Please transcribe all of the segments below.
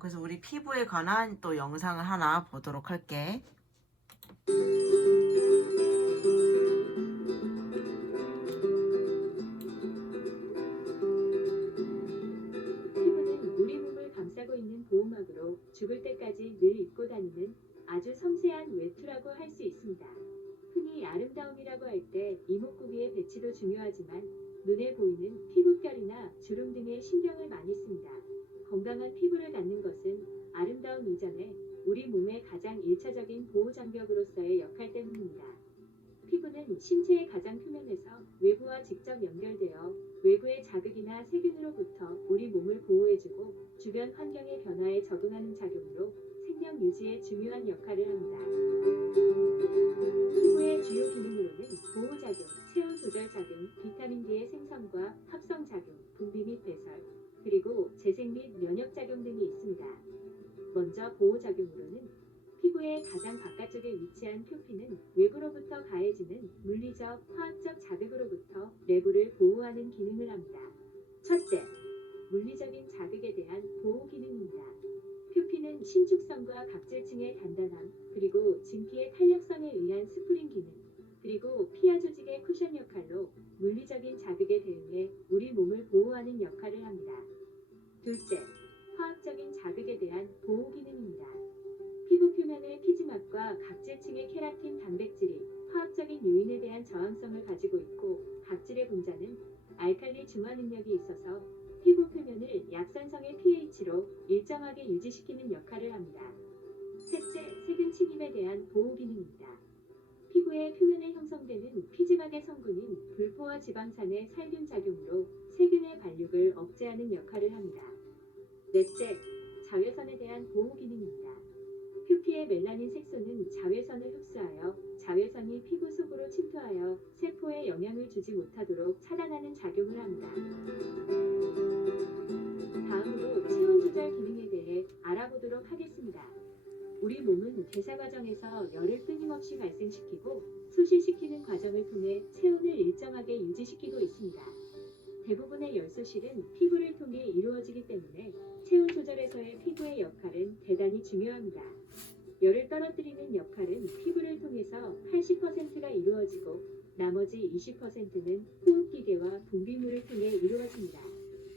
그래서 우리 피부에 관한 또 영상을 하나 보도록 할게. 피부는 우리 몸을 감싸고 있는 보호막으로 죽을 때까지 늘 입고 다니는 아주 섬세한 외투라고 할 수 있습니다. 흔히 아름다움이라고 할 때 이목구비의 배치도 중요하지만 눈에 보이는 피부결이나 주름 등에 신경을 많이 씁니다. 건강한 피부를 갖는 것은 아름다움 이전에 우리 몸의 가장 일차적인 보호 장벽으로서의 역할 때문입니다. 피부는 신체의 가장 표면에서 외부와 직접 연결되어 외부의 자극이나 세균으로부터 우리 몸을 보호해주고 주변 환경의 변화에 적응하는 작용으로 생명 유지에 중요한 역할을 합니다. 피부의 주요 기능으로는 보호작용, 체온 조절 작용, 비타민 D의 생성과 합성 작용, 분비 및 배설, 그리고 재생 및 면역 작용 등이 있습니다. 먼저 보호작용으로는 피부의 가장 바깥쪽에 위치한 표피는 외부로부터 가해지는 물리적, 화학적 자극으로부터 내부를 보호하는 기능을 합니다. 첫째, 물리적인 자극에 대한 보호 기능입니다. 표피는 신축성과 각질층의 단단함, 그리고 진피의 탄력성에 의한 스프링 기능, 그리고 피하 조직의 쿠션 역할로 물리적인 자극에 대응해 우리 몸을 보호하는 역할을 합니다. 둘째, 화학적인 자극에 대한 보호 기능입니다. 피부 표면의 피지막과 각질층의 케라틴 단백질이 화학적인 요인에 대한 저항성을 가지고 있고 각질의 분자는 알칼리 중화 능력이 있어서 피부 표면을 약산성의 pH로 일정하게 유지시키는 역할을 합니다. 셋째, 세균 침입에 대한 보호 기능입니다. 피부의 표면에 형성되는 피지막의 성분인 불포화 지방산의 살균 작용으로 세균의 발육을 억제하는 역할을 합니다. 넷째, 자외선에 대한 보호 기능입니다. 표피의 멜라닌 색소는 자외선을 흡수하여 자외선이 피부 속으로 침투하여 세포에 영향을 주지 못하도록 차단하는 작용을 합니다. 다음으로 체온 조절 기능에 대해 알아보도록 하겠습니다. 우리 몸은 대사 과정에서 열을 끊임없이 발생시키고 소실시키는 과정을 통해 체온을 일정하게 유지시키고 있습니다. 대부분의 열 소실은 피부를 통해 이루어지기 때문에 체온 조절에서의 피부의 역할은 대단히 중요합니다. 열을 떨어뜨리는 역할은 피부를 통해서 80%가 이루어지고 나머지 20%는 호흡 기계와 분비물을 통해 이루어집니다.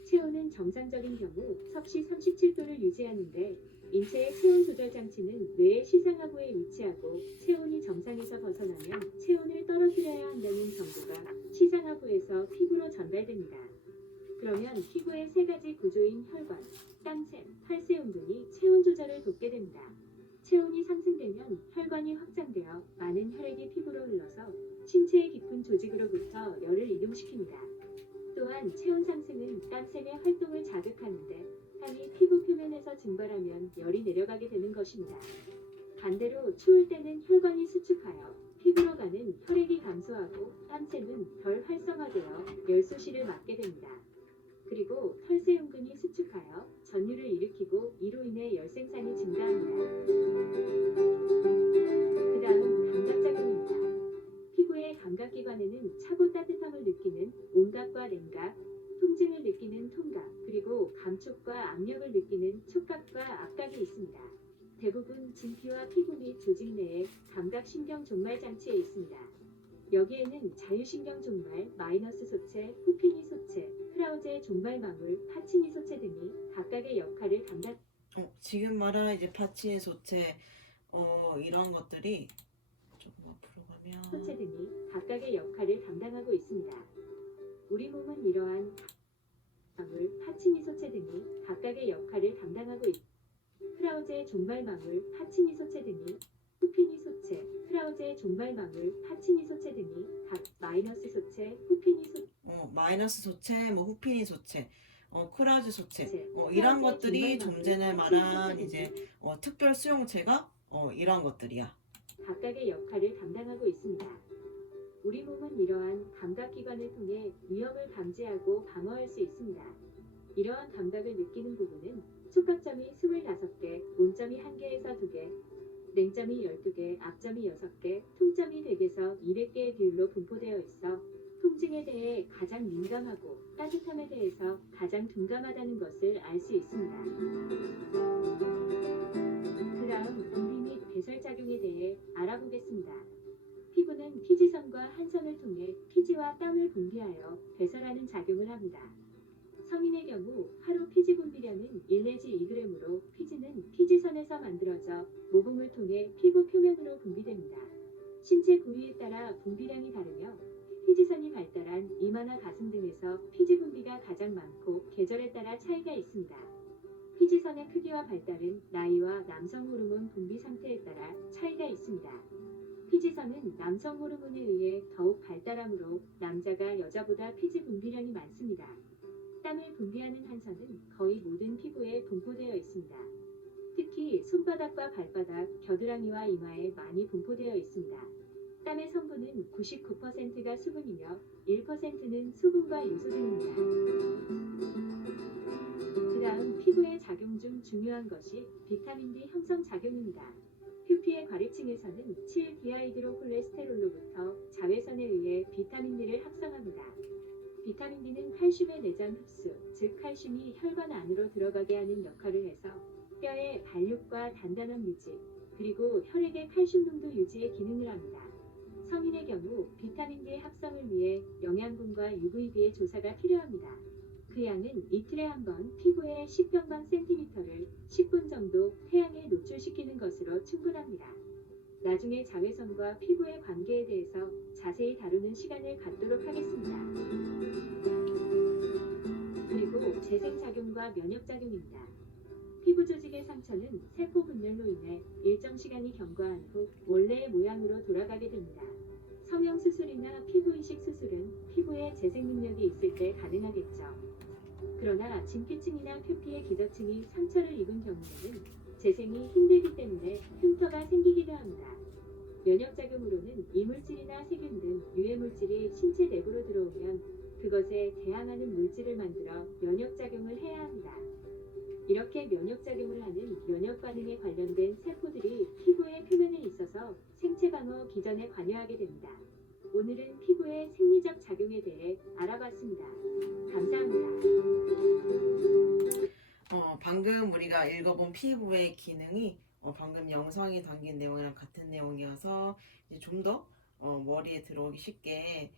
체온은 정상적인 경우 섭씨 37도를 유지하는데 인체의 체온 조절 장치는 뇌의 시상하부에 위치하고 체온이 정상에서 벗어나면 체온을 떨어뜨려야 한다는 정보가 시상하부에서 피부로 전달됩니다. 그러면 피부의 세 가지 구조인 혈관, 땀샘, 탈세운동이 체온 조절을 돕게 됩니다. 체온이 상승되면 혈관이 확장되어 많은 혈액이 피부로 흘러서 신체의 깊은 조직으로부터 열을 이동시킵니다. 또한 체온 상승은 땀샘의 활동을 자극하는데 땀이 피부 표면에서 증발하면 열이 내려가게 되는 것입니다. 반대로 추울 때는 혈관이 수축하여 피부로 가는 혈액이 감소하고 땀샘은 덜 활성화되어 열 소실을 막게 됩니다. 그리고 털세운근이 수축하여 전율을 일으키고 이로 인해 열 생산이 증가합니다. 그 다음 감각작용입니다. 피부의 감각기관에는 차고 따뜻함을 느끼는 온각과 냉각, 통증을 느끼는 통각, 그리고 감촉과 압력을 느끼는 촉각과 압각이 있습니다. 대부분 진피와 피부 및 조직 내에 감각신경 종말 장치에 있습니다. 여기에는 자유신경 종말, 마이너스 소체, 후피니 소체, 크라우제 종말 마물, 파치니 소체 등이 각각의 역할을 감당. 지금 말한 이제 파치의 소체, 이런 것들이 조금 앞으로 가면 소체 등이 각각의 역할을 담당하고 있습니다. 우리 몸은 이러한 마물, 파치니 소체 등이 각각의 역할을 담당하고 있습니다. 크라우제 종말 마물, 파치니 소체 등이 후피니 소체, 크라우제 종말 마물, 파치니 소체 등이 각 마이너스 소체, 후피니 소체, 마이너스 소체, 뭐 후피니 소체, 크라우즈 소체, 크라우제 이런 것들이 종말 좀 전에 마물, 말한 파치니 이제 소체 특별 수용체가 이런 것들이야. 각각의 역할을 담당하고 있습니다. 우리 몸은 이러한 감각기관을 통해 위험을 감지하고 방어할 수 있습니다. 이러한 감각을 느끼는 부분은 촉각점이 25개, 온점이 1개에서 2개, 냉점이 12개, 앞점이 6개, 통점이 100에서 200개의 비율로 분포되어 있어 통증에 대해 가장 민감하고 따뜻함에 대해서 가장 둔감하다는 것을 알 수 있습니다. 땀을 분비하여 배설하는 작용을 합니다. 성인의 경우 하루 피지 분비량은 1 내지 2g으로 피지는 피지선에서 만들어져 모공을 통해 피부 표면으로 분비됩니다. 신체 부위에 따라 분비량이 다르며 피지선이 발달한 이마나 가슴 등에서 피지 분비가 가장 많고 계절에 따라 차이가 있습니다. 피지선의 크기와 발달은 나이와 남성 호르몬 분비 상태에 따라 차이가 있습니다. 피지선은 남성 호르몬에 의해 더욱 발달하므로 남자가 여자보다 피지 분비량이 많습니다. 땀을 분비하는 한선은 거의 모든 피부에 분포되어 있습니다. 특히 손바닥과 발바닥, 겨드랑이와 이마에 많이 분포되어 있습니다. 땀의 성분은 99%가 수분이며 1%는 소금과 요소 등입니다. 그 다음 피부의 작용 중 중요한 것이 비타민 D 형성 작용입니다. 표피의 과립층에서는 7-디하이드로콜레스테롤로부터 자외선에 의해 비타민 D를 합성합니다. 비타민 D는 칼슘의 내장 흡수, 즉 칼슘이 혈관 안으로 들어가게 하는 역할을 해서 뼈의 발육과 단단함 유지, 그리고 혈액의 칼슘 농도 유지에 기능을 합니다. 성인의 경우 비타민 D 합성을 위해 영양분과 UVB의 조사가 필요합니다. 그 양은 이틀에 한 번 피부의 10평방 cm를 10분 정도 태양에 노출시키는 것으로 충분합니다. 나중에 자외선과 피부의 관계에 대해서 자세히 다루는 시간을 갖도록 하겠습니다. 그리고 재생작용과 면역작용입니다. 피부 조직의 상처는 세포 분열로 인해 일정 시간이 경과한 후 원래의 모양으로 돌아가게 됩니다. 성형수술이나 피부이식 수술은 피부에 재생 능력이 있을 때 가능하겠죠. 그러나 진피층이나 표피의 기저층이 상처를 입은 경우에는 재생이 힘들기 때문에 흉터가 생기기도 합니다. 면역작용으로는 이물질이나 세균 등 유해물질이 신체 내부로 들어오면 그것에 대항하는 물질을 만들어 면역작용을 해야 합니다. 이렇게 면역작용을 하는 면역반응에 관련된 세포들이 피부의 표면에 있어서 생체방어 기전에 관여하게 됩니다. 오늘은 피부의 생리적 작용에 대해 알아봤습니다. 감사합니다. 방금 우리가 읽어본 피부의 기능이 방금 영상에 담긴 내용이랑 같은 내용이어서 이제 좀 더 머리에 들어오기 쉽게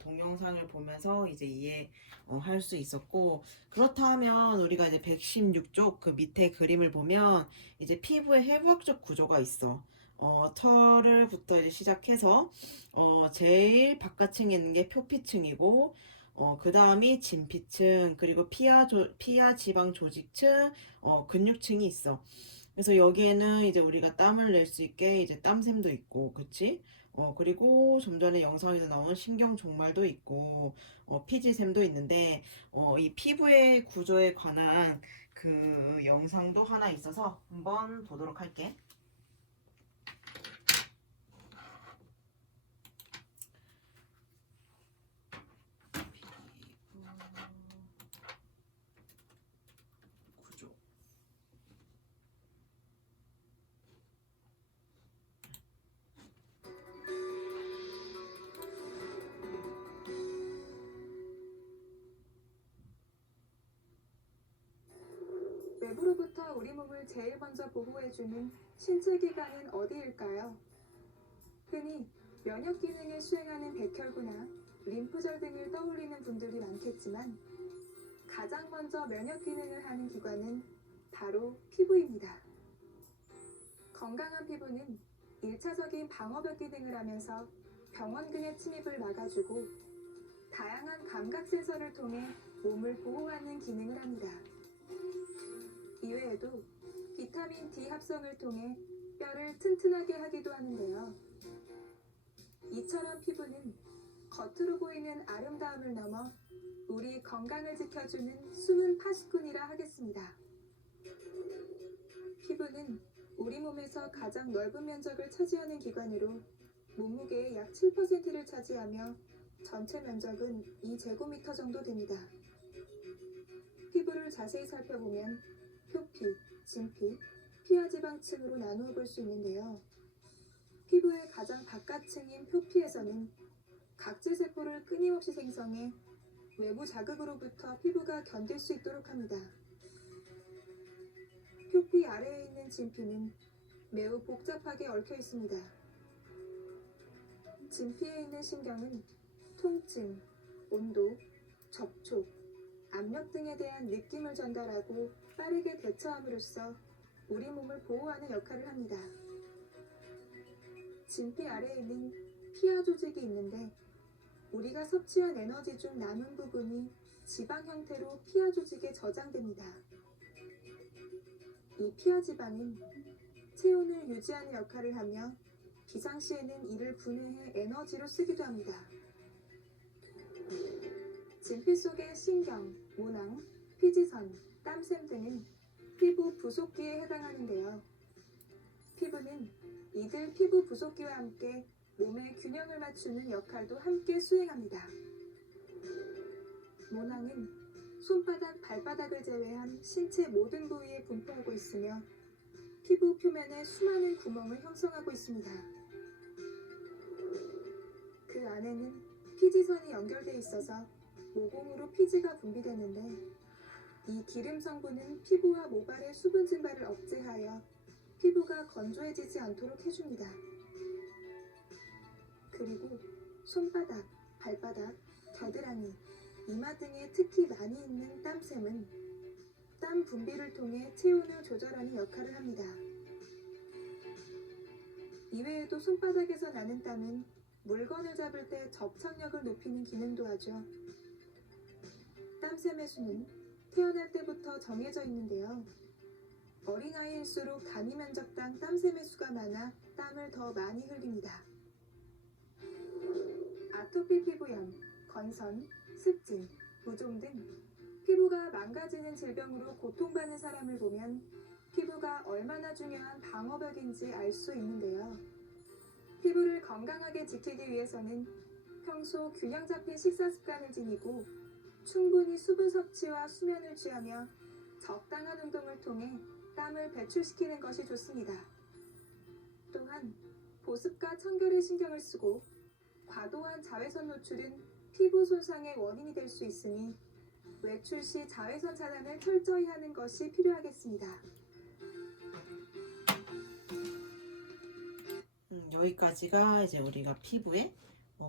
동영상을 보면서 이제 이해할 수 있었고, 그렇다면 우리가 이제 116쪽 그 밑에 그림을 보면 이제 피부의 해부학적 구조가 있어. 털을부터 이제 시작해서 제일 바깥층에 있는 게 표피층이고, 그 다음이 진피층, 그리고 피하 지방 조직층, 근육층이 있어. 그래서 여기에는 이제 우리가 땀을 낼 수 있게 이제 땀샘도 있고, 그치? 그리고 좀 전에 영상에서 나온 신경 종말도 있고, 피지샘도 있는데, 이 피부의 구조에 관한 그 영상도 하나 있어서 한번 보도록 할게. 구조. 외부로부터 우리 몸을 제일 먼저 보호해주는 신체 기관은 어디일까요? 흔히 면역 기능을 수행하는 백혈구나 림프절 등을 떠올리는 분들이 많겠지만 가장 먼저 면역 기능을 하는 기관은 바로 피부입니다. 건강한 피부는 1차적인 방어벽 기능을 하면서 병원균의 침입을 막아주고 다양한 감각 센서를 통해 몸을 보호하는 기능을 합니다. 이외에도 비타민 D 합성을 통해 뼈를 튼튼하게 하기도 하는데요. 이처럼 피부는 겉으로 보이는 아름다움을 넘어 우리 건강을 지켜주는 숨은 파수꾼이라 하겠습니다. 피부는 우리 몸에서 가장 넓은 면적을 차지하는 기관으로 몸무게의 약 7%를 차지하며 전체 면적은 2제곱미터 정도 됩니다. 피부를 자세히 살펴보면 표피, 진피, 피하지방층으로 나누어 볼 수 있는데요. 피부의 가장 바깥층인 표피에서는 각질세포를 끊임없이 생성해 외부 자극으로부터 피부가 견딜 수 있도록 합니다. 표피 아래에 있는 진피는 매우 복잡하게 얽혀 있습니다. 진피에 있는 신경은 통증, 온도, 접촉, 압력 등에 대한 느낌을 전달하고 빠르게 대처함으로써 우리 몸을 보호하는 역할을 합니다. 진피 아래에는 피하 조직이 있는데 우리가 섭취한 에너지 중 남은 부분이 지방 형태로 피하 조직에 저장됩니다. 이 피하 지방은 체온을 유지하는 역할을 하며 비상시에는 이를 분해해 에너지로 쓰기도 합니다. 진피 속의 신경, 모낭, 피지선, 땀샘 등은 피부 부속기에 해당하는데요. 피부는 이들 피부 부속기와 함께 몸의 균형을 맞추는 역할도 함께 수행합니다. 모낭은 손바닥, 발바닥을 제외한 신체 모든 부위에 분포하고 있으며 피부 표면에 수많은 구멍을 형성하고 있습니다. 그 안에는 피지선이 연결돼 있어서 모공으로 피지가 분비되는데 이 기름 성분은 피부와 모발의 수분 증발을 억제하여 피부가 건조해지지 않도록 해줍니다. 그리고 손바닥, 발바닥, 겨드랑이, 이마 등에 특히 많이 있는 땀샘은 땀 분비를 통해 체온을 조절하는 역할을 합니다. 이외에도 손바닥에서 나는 땀은 물건을 잡을 때 접착력을 높이는 기능도 하죠. 땀샘의 수는 태어날 때부터 정해져 있는데요. 어린아이일수록 단위 면적당 땀샘의 수가 많아 땀을 더 많이 흘립니다. 아토피 피부염, 건선, 습진, 부종 등 피부가 망가지는 질병으로 고통받는 사람을 보면 피부가 얼마나 중요한 방어벽인지 알 수 있는데요. 피부를 건강하게 지키기 위해서는 평소 균형 잡힌 식사 습관을 지니고 충분히 수분 섭취와 수면을 취하며 적당한 운동을 통해 땀을 배출시키는 것이 좋습니다. 또한 보습과 청결에 신경을 쓰고 과도한 자외선 노출은 피부 손상의 원인이 될 수 있으니 외출 시 자외선 차단을 철저히 하는 것이 필요하겠습니다. 여기까지가 이제 우리가 피부의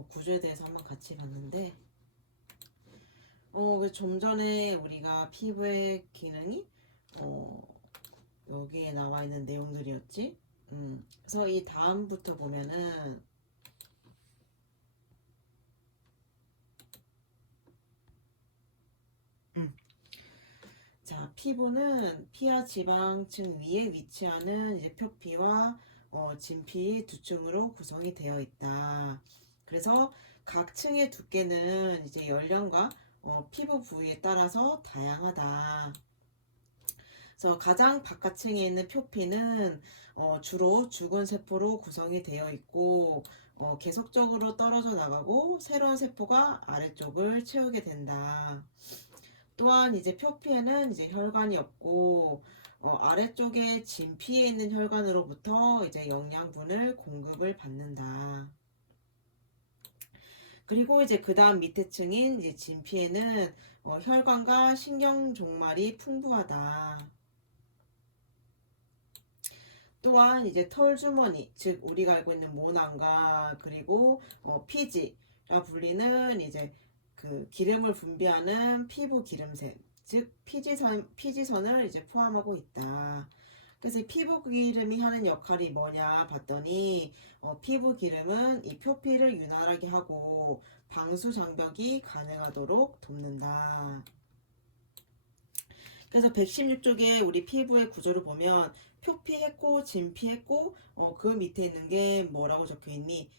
구조에 대해서 한번 같이 봤는데, 좀 전에 우리가 피부의 기능이 여기에 나와 있는 내용들이었지. 그래서 이 다음부터 보면은 자, 피부는 피하 지방층 위에 위치하는 이제 표피와 진피 두 층으로 구성이 되어 있다. 그래서 각 층의 두께는 이제 연령과 피부 부위에 따라서 다양하다. 그래서 가장 바깥층에 있는 표피는 주로 죽은 세포로 구성이 되어 있고 계속적으로 떨어져 나가고 새로운 세포가 아래쪽을 채우게 된다. 또한 이제 표피에는 이제 혈관이 없고 아래쪽에 진피에 있는 혈관으로부터 이제 영양분을 공급을 받는다. 그리고 이제 그 다음 밑에 층인 이제 진피에는 혈관과 신경 종말이 풍부하다. 또한 이제 털주머니, 즉 우리가 알고 있는 모낭과 그리고 피지라 불리는 이제 그 기름을 분비하는 피부 기름샘, 즉 피지선을 이제 포함하고 있다. 그래서 이 피부 기름이 하는 역할이 뭐냐 봤더니 피부 기름은 이 표피를 윤활하게 하고 방수 장벽이 가능하도록 돕는다. 그래서 116쪽에 우리 피부의 구조를 보면 표피했고 진피했고 그 밑에 있는 게 뭐라고 적혀 있니?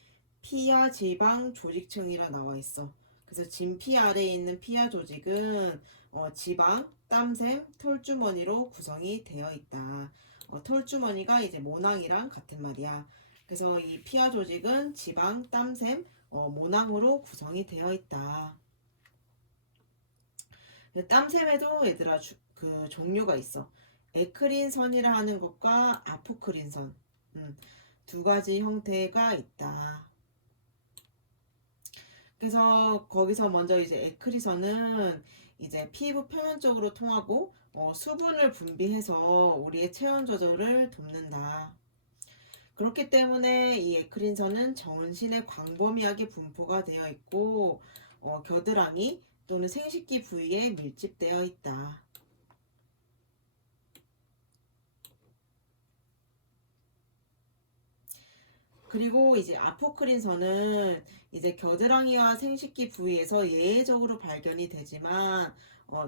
피하 지방 조직층이라 나와 있어. 그래서 진피 아래에 있는 피하 조직은 지방, 땀샘, 털주머니로 구성이 되어 있다. 털주머니가 이제 모낭이랑 같은 말이야. 그래서 이 피하 조직은 지방, 땀샘, 모낭으로 구성이 되어 있다. 땀샘에도 얘들아 그 종류가 있어. 에크린선이라 하는 것과 아포크린선, 두 가지 형태가 있다. 그래서 거기서 먼저 이제 에크리선은 이제 피부 표면 쪽으로 통하고 수분을 분비해서 우리의 체온 조절을 돕는다. 그렇기 때문에 이 에크린선은 전신에 광범위하게 분포가 되어 있고 겨드랑이 또는 생식기 부위에 밀집되어 있다. 그리고 이제 아포크린선은 이제 겨드랑이와 생식기 부위에서 예외적으로 발견이 되지만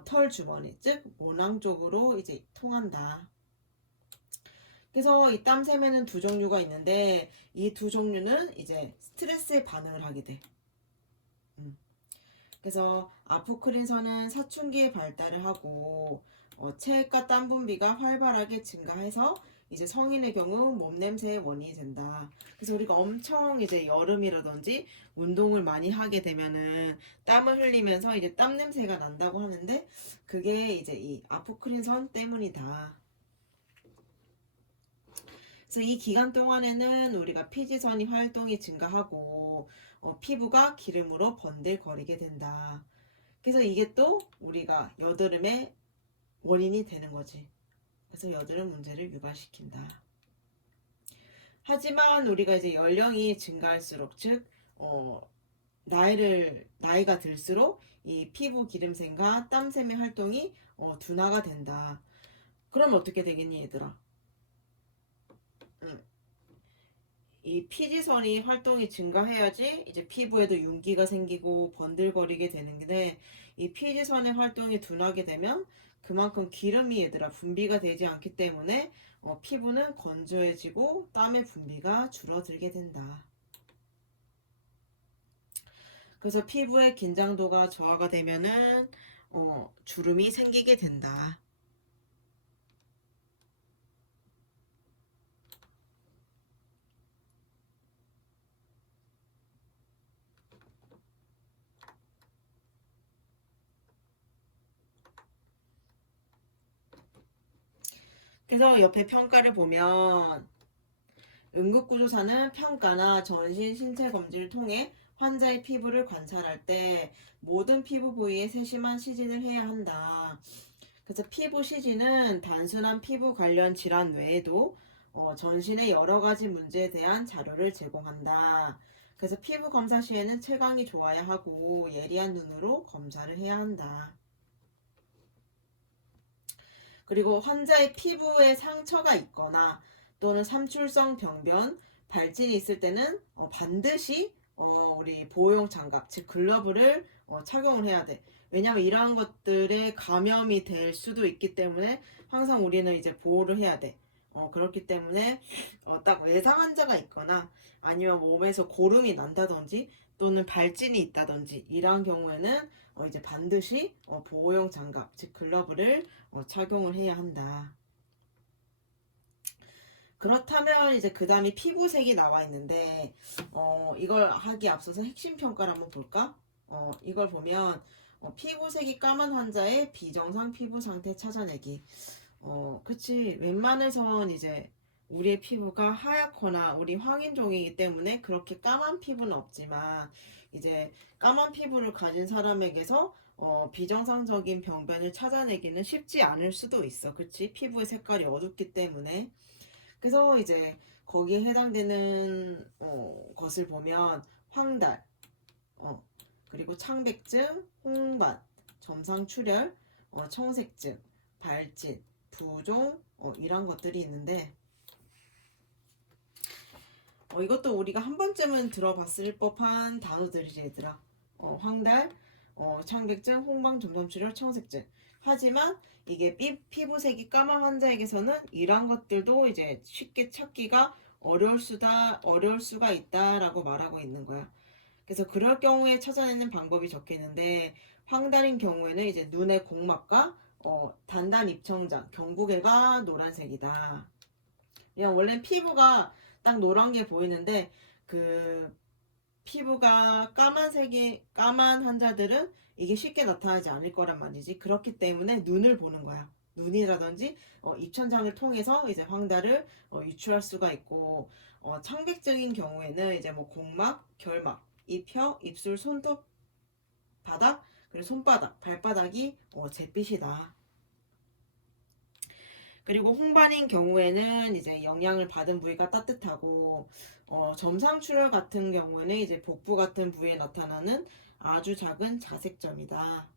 털 주머니 즉 모낭 쪽으로 이제 통한다. 그래서 이 땀샘에는 두 종류가 있는데 이 두 종류는 이제 스트레스에 반응을 하게 돼. 그래서 아포크린선은 사춘기에 발달을 하고 체액과 땀 분비가 활발하게 증가해서 이제 성인의 경우 몸 냄새의 원인이 된다. 그래서 우리가 엄청 이제 여름이라든지 운동을 많이 하게 되면은 땀을 흘리면서 이제 땀 냄새가 난다고 하는데 그게 이제 이 아포크린선 때문이다. 그래서 이 기간 동안에는 우리가 피지선이 활동이 증가하고 피부가 기름으로 번들거리게 된다. 그래서 이게 또 우리가 여드름의 원인이 되는 거지. 그래서 여드름 문제를 유발시킨다. 하지만 우리가 이제 연령이 증가할수록 즉 나이가 들수록 이 피부 기름샘과 땀샘의 활동이 둔화가 된다. 그럼 어떻게 되겠니 얘들아? 이 피지선이 활동이 증가해야지 이제 피부에도 윤기가 생기고 번들거리게 되는데 이 피지선의 활동이 둔하게 되면 그만큼 기름이 얘들아 분비가 되지 않기 때문에 피부는 건조해지고 땀의 분비가 줄어들게 된다. 그래서 피부의 긴장도가 저하가 되면은 주름이 생기게 된다. 그래서 옆에 평가를 보면 응급구조사는 평가나 전신 신체 검진을 통해 환자의 피부를 관찰할 때 모든 피부 부위에 세심한 시진을 해야 한다. 그래서 피부 시진은 단순한 피부 관련 질환 외에도 전신의 여러 가지 문제에 대한 자료를 제공한다. 그래서 피부 검사 시에는 채광이 좋아야 하고 예리한 눈으로 검사를 해야 한다. 그리고 환자의 피부에 상처가 있거나 또는 삼출성 병변, 발진이 있을 때는 반드시 우리 보호용 장갑, 즉 글러브를 착용을 해야 돼. 왜냐하면 이러한 것들에 감염이 될 수도 있기 때문에 항상 우리는 이제 보호를 해야 돼. 그렇기 때문에 딱 외상 환자가 있거나 아니면 몸에서 고름이 난다든지 또는 발진이 있다든지 이러한 경우에는 이제 반드시 보호용 장갑, 즉 글러브를 착용을 해야 한다. 그렇다면 이제 그 다음에 피부색이 나와 있는데 이걸 하기 앞서서 핵심 평가를 한번 볼까? 이걸 보면 피부색이 까만 환자의 비정상 피부 상태 찾아내기. 그치. 웬만해선 이제 우리의 피부가 하얗거나 우리 황인종이기 때문에 그렇게 까만 피부는 없지만 이제 까만 피부를 가진 사람에게서 비정상적인 병변을 찾아내기는 쉽지 않을 수도 있어. 그치? 피부의 색깔이 어둡기 때문에. 그래서 이제 거기에 해당되는 것을 보면 황달, 그리고 창백증, 홍반, 점상출혈, 청색증, 발진, 부종 이런 것들이 있는데 이것도 우리가 한 번쯤은 들어봤을 법한 단어들이지 얘들아. 황달, 창백증, 홍방, 점성출혈, 청색증. 하지만 이게 피부색이 까만 환자에게서는 이러한 것들도 이제 쉽게 찾기가 어려울 수가 있다라고 말하고 있는 거야. 그래서 그럴 경우에 찾아내는 방법이 적혀 있는데 황달인 경우에는 이제 눈의 공막과 단단 입천장, 경부개가 노란색이다. 그냥 원래 피부가 딱 노란 게 보이는데 그 피부가 까만 환자들은 이게 쉽게 나타나지 않을 거란 말이지. 그렇기 때문에 눈을 보는 거야. 눈이라든지 입천장을 통해서 이제 황달을 유추할 수가 있고 창백증인 경우에는 이제 뭐 공막, 결막, 입혀, 입술, 손톱, 바닥, 그리고 손바닥, 발바닥이 잿빛이다. 그리고 홍반인 경우에는 이제 영향을 받은 부위가 따뜻하고, 점상출혈 같은 경우에는 이제 복부 같은 부위에 나타나는 아주 작은 자색점이다.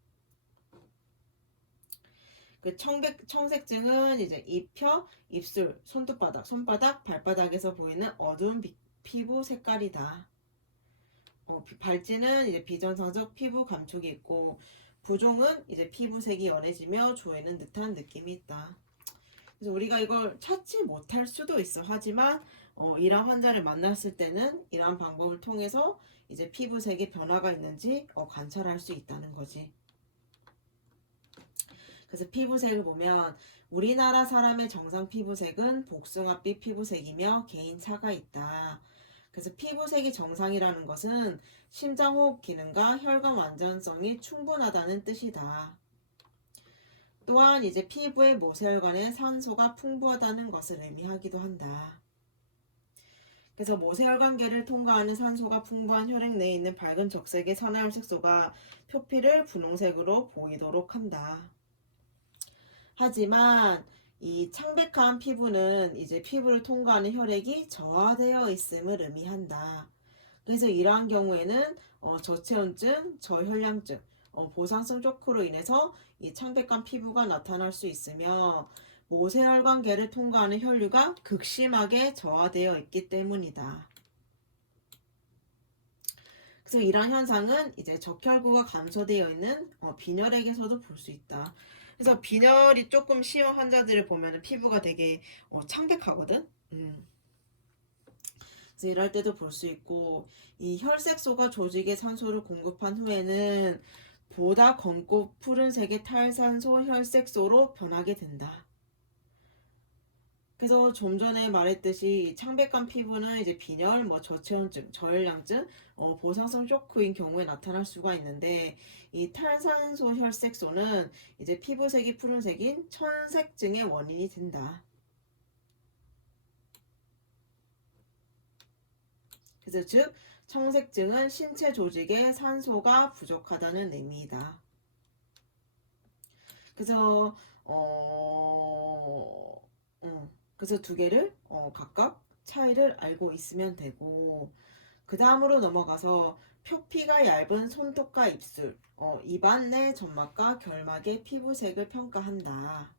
그 청색증은 이제 입혀, 입술, 손바닥, 발바닥에서 보이는 어두운 피부 색깔이다. 발진은 이제 비정상적 피부 감촉이 있고, 부종은 이제 피부색이 연해지며 조이는 듯한 느낌이 있다. 그래서 우리가 이걸 찾지 못할 수도 있어. 하지만 이러한 환자를 만났을 때는 이러한 방법을 통해서 이제 피부색의 변화가 있는지 관찰할 수 있다는 거지. 그래서 피부색을 보면 우리나라 사람의 정상 피부색은 복숭아빛 피부색이며 개인차가 있다. 그래서 피부색이 정상이라는 것은 심장호흡 기능과 혈관 완전성이 충분하다는 뜻이다. 또한 이제 피부의 모세혈관에 산소가 풍부하다는 것을 의미하기도 한다. 그래서 모세혈관계를 통과하는 산소가 풍부한 혈액 내에 있는 밝은 적색의 산화혈색소가 표피를 분홍색으로 보이도록 한다. 하지만 이 창백한 피부는 이제 피부를 통과하는 혈액이 저하되어 있음을 의미한다. 그래서 이러한 경우에는 저체온증, 저혈량증, 보상성 쇼크로 인해서 이 창백한 피부가 나타날 수 있으며 모세혈관계를 통과하는 혈류가 극심하게 저하되어 있기 때문이다. 그래서 이러한 현상은 이제 적혈구가 감소되어 있는 빈혈액에서도 볼 수 있다. 그래서 빈혈이 조금 심한 환자들을 보면 피부가 되게 창백하거든. 그래서 이럴 때도 볼 수 있고, 이 혈색소가 조직에 산소를 공급한 후에는 보다 검고 푸른색의 탈산소 혈색소로 변하게 된다. 그래서 좀 전에 말했듯이 창백한 피부는 이제 빈혈, 저체온증, 저혈량증, 보상성 쇼크인 경우에 나타날 수가 있는데, 이 탈산소 혈색소는 이제 피부색이 푸른색인 천색증의 원인이 된다. 그래서 즉 청색증은 신체 조직에 산소가 부족하다는 의미이다. 그래서 그래서 두 개를 각각 차이를 알고 있으면 되고, 그 다음으로 넘어가서 표피가 얇은 손톱과 입술, 입안 내 점막과 결막의 피부색을 평가한다.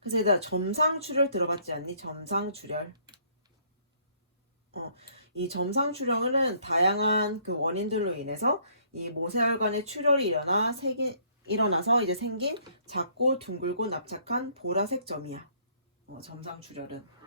그래서 얘들아 점상출혈 들어봤지 않니? 점상출혈. 이 점상출혈은 다양한 그 원인들로 인해서 이 모세혈관에 출혈이 일어나서 이제 생긴 작고 둥글고 납작한 보라색 점이야. 점상출혈은.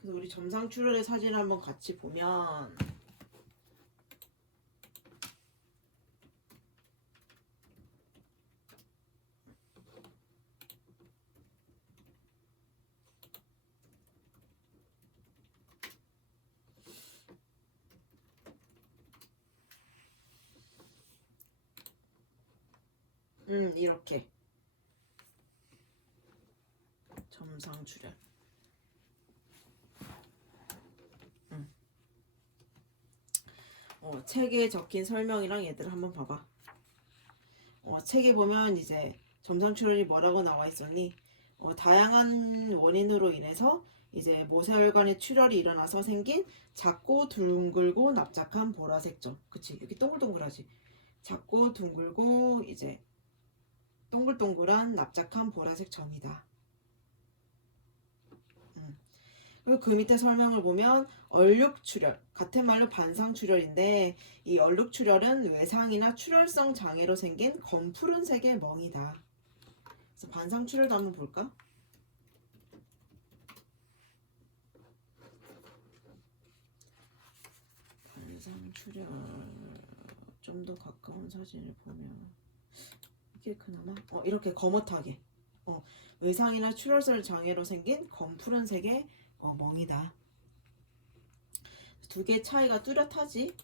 그래서 우리 점상출혈의 사진을 한번 같이 보면 이렇게 점상출혈. 책에 적힌 설명이랑 얘들을 한번 봐봐. 책에 보면 이제 점상출혈이 뭐라고 나와 있었니? 다양한 원인으로 인해서 이제 모세혈관에 출혈이 일어나서 생긴 작고 둥글고 납작한 보라색 점. 그치? 여기 동글동글하지? 작고 둥글고 이제 동글동글한 납작한 보라색 점이다. 그리고 그 밑에 설명을 보면 얼룩출혈, 같은 말로 반상출혈인데 이 얼룩출혈은 외상이나 출혈성 장애로 생긴 검푸른색의 멍이다. 그래서 반상출혈도 한번 볼까? 반상출혈 좀 더 가까운 사진을 보면 이게 그나마 이렇게 거뭇하게 외상이나 출혈성 장애로 생긴 검푸른색의 멍이다. 두 개의 차이가 뚜렷하지?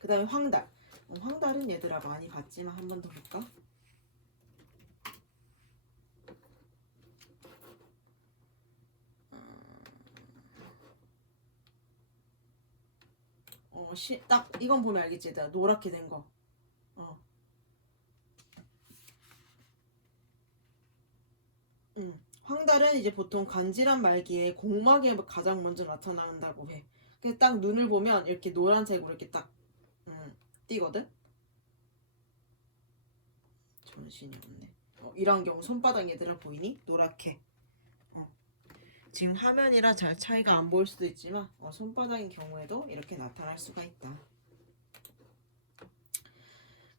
그 다음에 황달. 황달은 얘들아 많이 봤지만 한 번 더 볼까? 딱 이건 보면 알겠지 얘들아. 노랗게 된 거. 황달은 이제 보통 간질한 말기에 공막에 가장 먼저 나타난다고 해. 그래서 딱 눈을 보면 이렇게 노란색으로 이렇게 딱 띄거든. 전신이 없네. 이런 경우 손바닥 얘들아 보이니? 노랗게. 지금 화면이라 잘 차이가 안 보일 수도 있지만 손바닥인 경우에도 이렇게 나타날 수가 있다.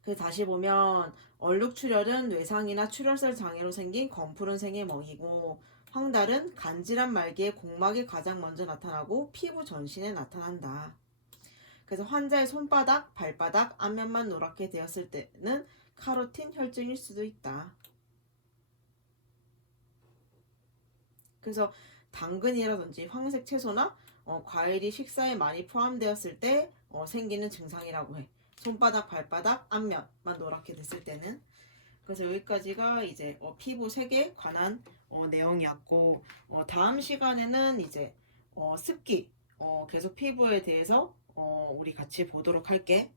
그 다시 보면 얼룩출혈은 뇌상이나 출혈성 장애로 생긴 검푸른 생의 먹이고 황달은 간질한 말기에 공막이 가장 먼저 나타나고 피부 전신에 나타난다. 그래서 환자의 손바닥, 발바닥, 앞면만 노랗게 되었을 때는 카로틴 혈증일 수도 있다. 그래서 당근이라든지 황색 채소나 과일이 식사에 많이 포함되었을 때 생기는 증상이라고 해. 손바닥, 발바닥, 앞면만 노랗게 됐을 때는. 그래서 여기까지가 이제 피부 색에 관한 내용이었고, 다음 시간에는 이제 습기, 계속 피부에 대해서 우리 같이 보도록 할게.